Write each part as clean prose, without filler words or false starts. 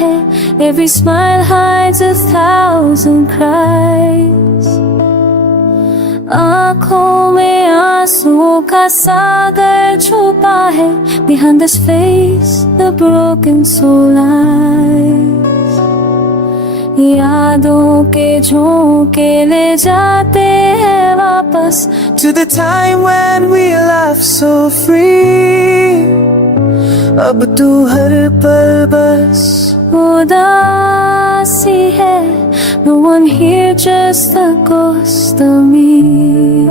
है, every smile hides 1,000 cries. आँखों में आंसुओं का सागर छुपा है, behind this face the broken soul lies. यादों के झोंके ले जाते हैं वापस to the time when we laughed so free. अब तू हर पल बस उदासी है, no one here, just the ghost of me.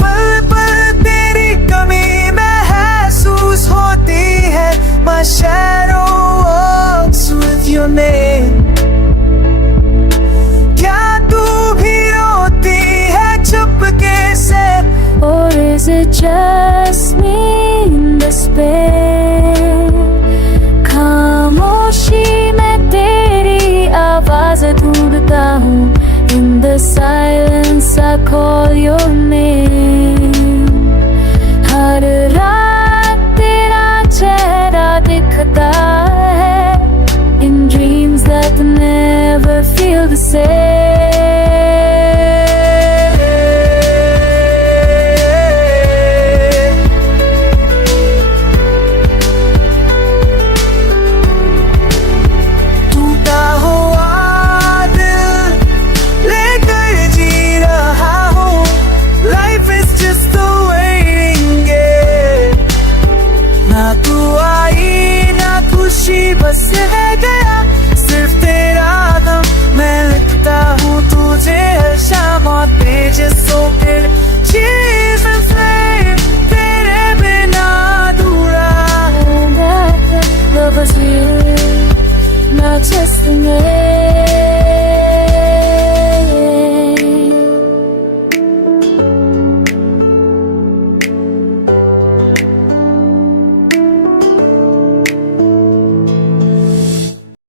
पल पल तेरी कमी महसूस होती है, my shadow walks with your name. क्या तू भी रोती है चुपके से, Or is it just me in despair? खामोशी में तेरी आवाज़ ढूंढता हूँ, in the silence I call your name. हर रात तेरा चेहरा दिखता है, in dreams that never feel the same. टूटा हुआ दिल लेकर जी रहा हूँ, life is just a waiting game. ना तू आई ना खुशी, बस रह गया सिर्फ तेरा गम. मैं लिखता हूँ तुझे हर शाम और पेजों पे Jesus name, तेरे बिना अधूरा है. Love was real, not just a name.